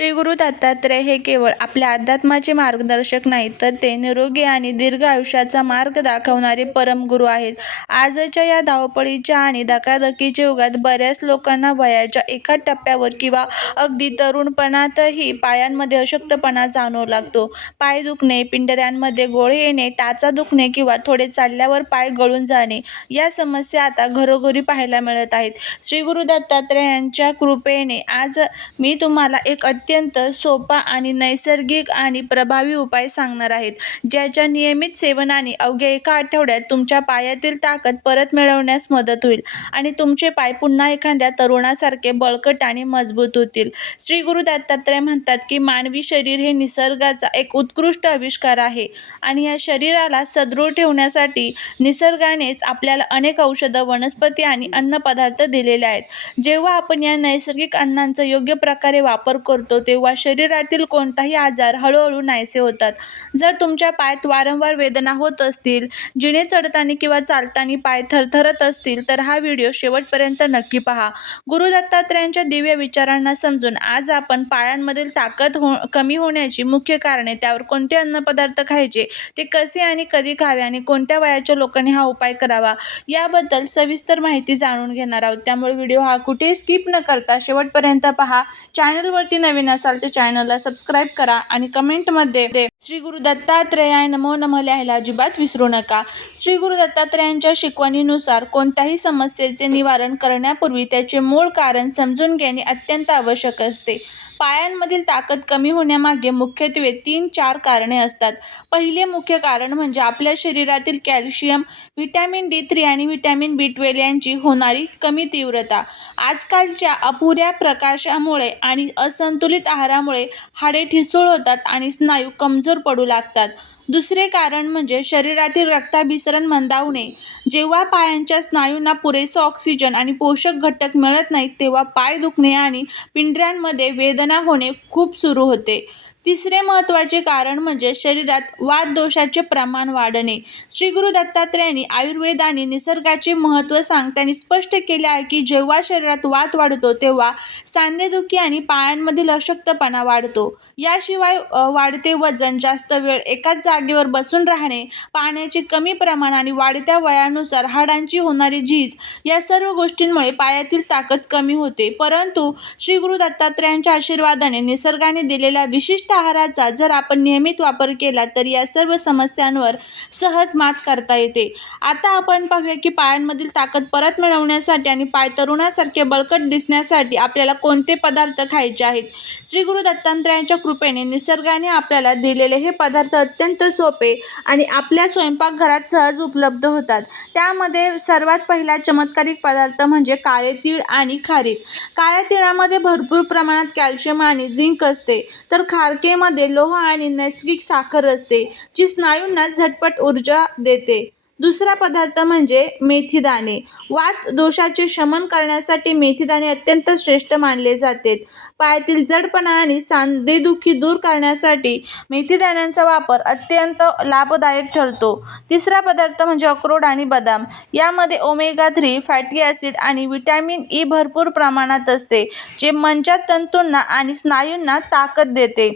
श्री गुरु दत्तात्रय हे केवळ आपल्या अध्यात्माचे मार्गदर्शक नाहीत, तर ते निरोगी आणि दीर्घ आयुष्याचा मार्ग दाखवणारे परमगुरू आहेत. आजच्या या धावपळीच्या आणि धकाधकीच्या युगात बऱ्याच लोकांना वयाच्या एका टप्प्यावर किंवा अगदी तरुणपणातही पायांमध्ये अशक्तपणा जाणवू लागतो. पाय दुखणे, पिंजऱ्यांमध्ये गोळे येणे, टाचा दुखणे किंवा थोडे चालल्यावर पाय गळून जाणे या समस्या आता घरोघरी पाहायला मिळत आहेत. श्री गुरु दत्तात्रयांच्या कृपेने आज मी तुम्हाला एक अत्यंत सोपा आणि नैसर्गिक आणि प्रभावी उपाय सांगणार आहेत, ज्याच्या नियमित सेवनाने अवघ्या एका आठवड्यात तुमच्या पायातील ताकद परत मिळवण्यास मदत होईल आणि तुमचे पाय पुन्हा एखाद्या तरुणासारखे बळकट आणि मजबूत होतील. श्री गुरु दत्तात्रय म्हणतात की मानवी शरीर हे निसर्गाचा एक उत्कृष्ट आविष्कार आहे आणि या शरीराला सदृढ ठेवण्यासाठी निसर्गानेच आपल्याला अनेक औषधं, वनस्पती आणि अन्नपदार्थ दिलेले आहेत. जेव्हा आपण या नैसर्गिक अन्नांचा योग्य प्रकारे वापर करतो, तेव्हा शरीरातील कोणताही आजार हळूहळू नाहीसे होतात. जर तुमच्या पायात वारंवार वेदना होत असतील, जिने चढताना किंवा चालताना पाय थरथरत असतील, तर हा व्हिडिओ शेवटपर्यंत नक्की पहा. गुरु दत्तात्रयांच्या दिव्य विचारांना समजून आज आपण पायांमधील ताकद कमी होण्याची मुख्य कारणे, त्यावर कोणते अन्नपदार्थ खायचे, ते कसे आणि कधी खावे आणि कोणत्या वयाच्या लोकांनी हा उपाय करावा याबद्दल सविस्तर माहिती जाणून घेणार आहोत. त्यामुळे व्हिडिओ हा कुठेही स्किप न करता शेवटपर्यंत पहा. चॅनलवरती नवीन असाल तर चॅनलला सबस्क्राईब करा आणि कमेंटमध्ये श्री गुरु दत्तात्रेयाय नमो नमः लिहायला अजिबात विसरू नका. श्री गुरु दत्तात्रयांच्या शिकवणीनुसार कोणत्याही समस्येचे निवारण करण्यापूर्वी त्याचे मूळ कारण समजून घेणे अत्यंत आवश्यक असते. पायांमधील ताकद कमी होण्यामागे मुख्यत्वे 3-4 कारणे असतात. पहिले मुख्य कारण म्हणजे आपल्या शरीरातील कॅल्शियम, व्हिटॅमिन D3 आणि व्हिटॅमिन B12 यांची होणारी कमी तीव्रता. आजकालच्या अपुऱ्या प्रकाशामुळे आणि असंतुलित आहारामुळे हाडे ठिसूळ होतात आणि स्नायू कमजोर पडू लागतात. दुसरे कारण म्हणजे शरीरातील रक्ताभिसरण मंदावणे. जेव्हा पायांच्या स्नायूंना पुरेसा ऑक्सिजन आणि पोषक घटक मिळत नाहीत, तेव्हा पाय दुखणे आणि पिंजऱ्यांमध्ये वेदना होणे खूप सुरू होते. तिसरे महत्त्वाचे कारण म्हणजे शरीरात वातदोषाचे प्रमाण वाढणे. श्री गुरु दत्तात्रयांनी आयुर्वेद आणि निसर्गाचे महत्त्व सांगताना स्पष्ट केले आहे की जेव्हा शरीरात वात वाढतो, तेव्हा सांधेदुखी आणि पायांमधील अशक्तपणा वाढतो. याशिवाय वाढते वजन, जास्त वेळ एकाच जागेवर बसून राहणे, पाण्याचे कमी प्रमाण आणि वाढत्या वयानुसार हाडांची होणारी झीज या सर्व गोष्टींमुळे पायातील ताकद कमी होते. परंतु श्री गुरु दत्तात्रयांच्या आशीर्वादाने निसर्गाने दिलेल्या विशिष्ट आहाराचा जर आपण नियमित वापर केला तर या सर्व समस्यांवर सहज मात करता येते. आता आपण पाहूया की पायांमधील ताकद परत मिळवण्यासाठी आणि पाय तरुणासारखे बळकट दिसण्यासाठी आपल्याला कोणते पदार्थ खायचे आहेत. श्री गुरु दत्तात्रयांच्या कृपेने निसर्गाने आपल्याला दिलेले हे पदार्थ अत्यंत सोपे आणि आपल्या स्वयंपाकघरात सहज उपलब्ध होतात. त्यामध्ये सर्वात पहिला चमत्कारिक पदार्थ म्हणजे काळे तीळ आणि खारीक. काळ्या तिळामध्ये भरपूर प्रमाणात कॅल्शियम आणि झिंक असते, तर खारकेमध्ये लोह आणि नैसर्गिक साखर असते, जी स्नायूंना झटपट ऊर्जा देते. दुसरा पदार्थ म्हणजे मेथीदाणे. वात दोषाचे शमन करण्यासाठी मेथीदाणे अत्यंत श्रेष्ठ मानले जाते. पायातील जडपणा आणि सांधेदुखी दूर करण्यासाठी मेथीदाण्यांचा वापर अत्यंत लाभदायक ठरतो. तिसरा पदार्थ म्हणजे अक्रोड आणि बदाम. यामध्ये ओमेगा-3 फॅटी ॲसिड आणि व्हिटॅमिन E भरपूर प्रमाणात असते, जे मज्जातंतूंना आणि स्नायूंना ताकद देते.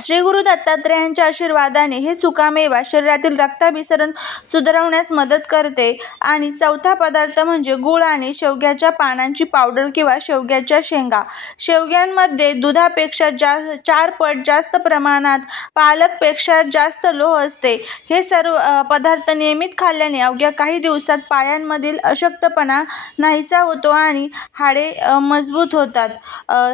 श्री गुरु दत्तात्रयांच्या आशीर्वादाने हे सुकामेवा शरीरातील रक्ताभिसरण सुधारण्यास मदत करते. आणि चौथा पदार्थ म्हणजे गूळ आणि शेवग्याच्या पानांची पावडर किंवा शेवग्याच्या शेंगा. शेवग्यांमध्ये दुधापेक्षा 4 पट जास्त प्रमाणात पालकपेक्षा जास्त लोह असते. हे सर्व पदार्थ नियमित खाल्ल्याने अवघ्या काही दिवसात पायांमधील अशक्तपणा नाहीसा होतो आणि हाडे मजबूत होतात.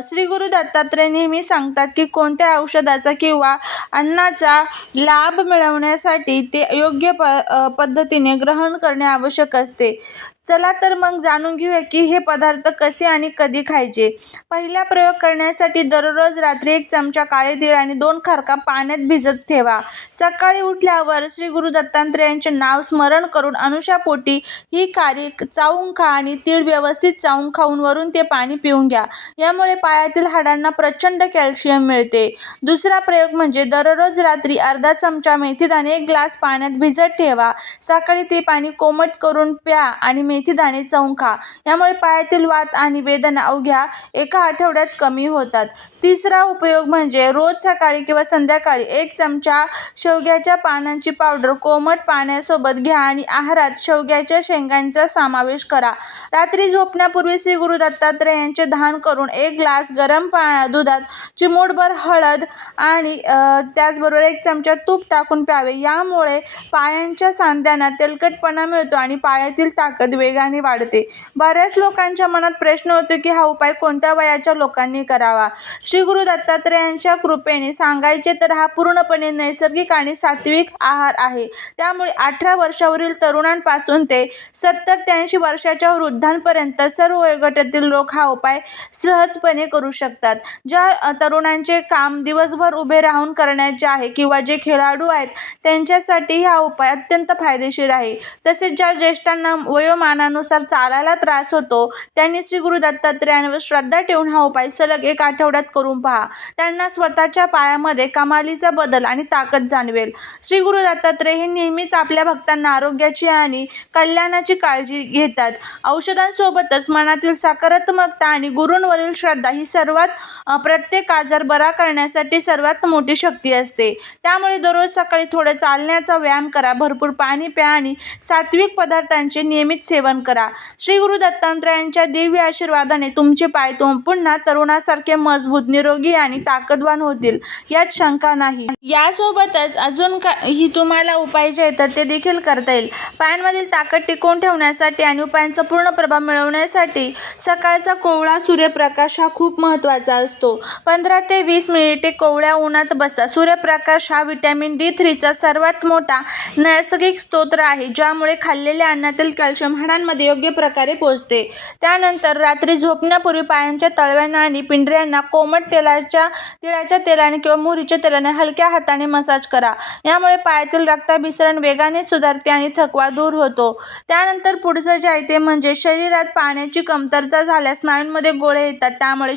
श्री गुरु दत्तात्रय नेहमी सांगतात की कोणत्या औषधाचा किंवा अन्नाचा लाभ मिळवण्यासाठी ते योग्य पद्धतीने ग्रहण करणे आवश्यक असते. चला तर मग जाणून घेऊया की हे पदार्थ कसे आणि कधी खायचे. पहिला प्रयोग करण्यासाठी दररोज रात्री 1 चमचा काळे तीळ आणि 2 खारका पाण्यात भिजत ठेवा. सकाळी उठल्यावर श्री गुरु दत्तात्रयांचे नाव स्मरण करून अनुशापोटी ही खारीक चावून खा आणि तीळ व्यवस्थित चावून खाऊन वरून ते पाणी पिऊन घ्या. यामुळे पायातील हाडांना प्रचंड कॅल्शियम मिळते. दुसरा प्रयोग म्हणजे दररोज रात्री अर्धा चमचा मेथीदाणे 1 ग्लास पाण्यात भिजत ठेवा. सकाळी ते पाणी कोमट करून प्या आणि मेथीदाणे चावून खा. यामुळे पायातील वात आणि वेदना अवघ्या एका आठवड्यात कमी होतात. तिसरा उपयोग म्हणजे रोज सकाळी किंवा संध्याकाळी 1 चमचा शेवग्याच्या पानांची पावडर कोमट पाण्यासोबत घ्या आणि आहारात शेवग्याच्या शेंगांचा समावेश करा. रात्री झोपण्यापूर्वी श्री गुरु दत्तात्रेयांचे ध्यान करून 1 ग्लास गरम दुधात चिमूटभर हळद आणि त्याचबरोबर 1 चमचा तूप टाकून प्यावे. यामुळे पायांच्या सांध्यांना तेलकटपणा मिळतो आणि पायातील ताकद वेगाने वाढते. बऱ्याच लोकांच्या मनात प्रश्न होतो की हा उपाय कोणत्या वयाच्या लोकांनी करावा. श्री गुरु दत्तात्रेयांच्या कृपेने सांगायचे तर हा पूर्णपणे नैसर्गिक आणि सात्विक आहार आहे. त्यामुळे 18 वर्षावरील तरुणांपासून ते 70 ते 80 वर्षाच्या वृद्धांपर्यंत सर्व वयोगटातील लोक हा उपाय सहजपणे करू शकतात. ज्या तरुणांचे काम दिवसभर उभे राहून करण्याचे आहे किंवा जे खेळाडू आहेत त्यांच्यासाठी हा उपाय अत्यंत फायदेशीर आहे. तसेच ज्या ज्येष्ठांना वयोमानानुसार चालायला त्रास होतो त्यांनी श्री गुरु दत्तात्रेयांवर श्रद्धा ठेवून हा उपाय सलग 1 आठवड्यात करून पहा. त्यांना स्वतःच्या पायामध्ये कमालीचा बदल आणि ताकद जाणवेल. श्री गुरु दत्तात्रेय हे नेहमीच आपल्या भक्तांना आरोग्याची आणि कल्याणाची काळजी घेतात. औषधांसोबतच मनातील सकारात्मकता आणि गुरूंवरील श्रद्धा ही प्रत्येक आजार बरा करण्यासाठी सर्वात मोठी शक्ती असते. त्यामुळे दररोज सकाळी थोडं चालण्याचा व्यायाम करा, भरपूर पाणी प्या आणि सात्विक पदार्थांचे नियमित सेवन करा. श्री गुरु दत्तात्रेयांच्या दिव्य आशीर्वादाने तुमचे पाय पुन्हा तरुणासारखे मजबूत, निरोगी आणि ताकदवान होतील यात शंका नाही. यासोबतच अजून काही तुम्हाला उपाय जे आहेत ते देखील करता येईल. पायांमधील ताकद टिकवून ठेवण्यासाठी आणि उपायांचा पूर्ण प्रभाव मिळवण्यासाठी सकाळचा कोवळा सूर्यप्रकाश हा खूप महत्त्वाचा असतो. 15 ते 20 मिनिटे कोवळ्या उन्हात बसा. सूर्यप्रकाश हा व्हिटॅमिन D3चा सर्वात मोठा नैसर्गिक स्रोत आहे, ज्यामुळे खाल्लेल्या अन्नातील कॅल्शियम हाडांमध्ये योग्य प्रकारे पोहोचते. त्यानंतर रात्री झोपण्यापूर्वी पायांच्या तळव्यांना आणि पिंजऱ्यांना कोमट तिळाच्या तेलाने किंवा मोहरीच्या तेलाने हलक्या हाताने मसाज करा. यामुळे पायातील रक्ताभिसरण वेगाने सुधारते आणि थकवा दूर होतो. त्यानंतर पुढचं जे आहे ते म्हणजे शरीरात पाण्याची कमतरता झाल्यास स्नायूंमध्ये गोळे येतात. त्यामुळे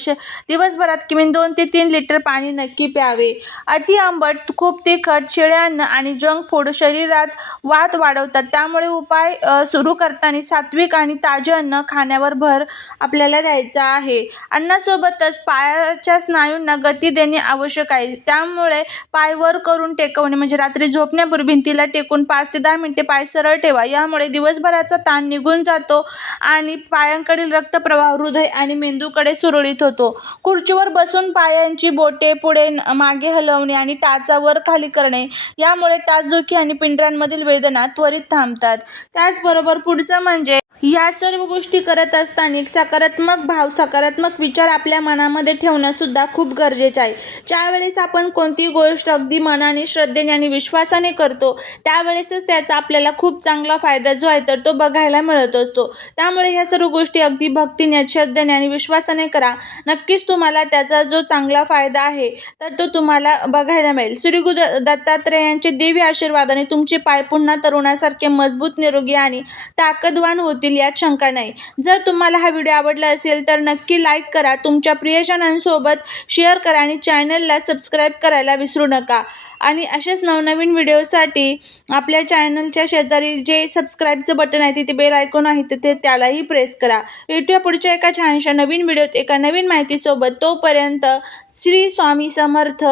दिवसभरात किमान 2 ते 3 लिटर पाणी नक्की प्यावे. अति आंबट, खूप तिखट, शिळे अन्न आणि जंक फूड शरीरात वात वाढवतात. त्यामुळे उपाय सुरू करताना सात्विक आणि ताजे अन्न खाण्यावर भर आपल्याला द्यायचा आहे. अन्नासोबतच पायाच्या स्नायूंना गती देणे आवश्यक आहे. त्यामुळे पाय वर करून टेकवणे म्हणजे रात्री झोपण्यापूर्वी भिंतीला टेकून 5 ते 10 मिनिटे पाय सरळ ठेवा. यामुळे दिवसभराचा ताण निघून जातो आणि पायांकडील रक्तप्रवाह हृदय आणि मेंदूकडे सुरळीत होतो. खुर्चीवर बसून पायांची बोटे पुढे मागे हलवणे आणि टाचा वर खाली करणे यामुळे टाचदुखी आणि पिंजऱ्यांमधील वेदना त्वरित थांबतात. त्याचबरोबर पुढचं म्हणजे या सर्व गोष्टी करत असताना सकारात्मक भाव, सकारात्मक विचार आपल्या मनामध्ये ठेवणं सुद्धा खूप गरजेचं आहे. ज्यावेळेस आपण कोणतीही गोष्ट अगदी मनाने, श्रद्धेने आणि विश्वासाने करतो त्यावेळेसच त्याचा आपल्याला खूप चांगला फायदा जो आहे तर तो बघायला मिळत असतो. त्यामुळे ह्या सर्व गोष्टी अगदी भक्तीने, श्रद्धेने आणि विश्वासाने करा. नक्कीच तुम्हाला त्याचा जो चांगला फायदा आहे तर तो तुम्हाला बघायला मिळेल. श्री गुरु दत्तात्रेयांचे दिव्य आशीर्वादाने तुमचे पाय पुन्हा तरुणासारखे मजबूत, निरोगी आणि ताकदवान होतील यात शंका नाही. जर तुम्हाला हा व्हिडिओ आवडला असेल तर नक्की लाईक करा, तुमच्या प्रियजनांसोबत शेअर करा आणि चॅनलला सबस्क्राईब करायला विसरू नका. आणि असेच नवनवीन व्हिडिओसाठी आपल्या चॅनलच्या शेजारी जे सबस्क्राईबचं बटन आहे तिथे बेल आयकॉन आहे तिथे त्यालाही प्रेस करा. भेटूया पुढच्या एका छानशा नवीन व्हिडिओत एका नवीन माहितीसोबत. तोपर्यंत श्री स्वामी समर्थ.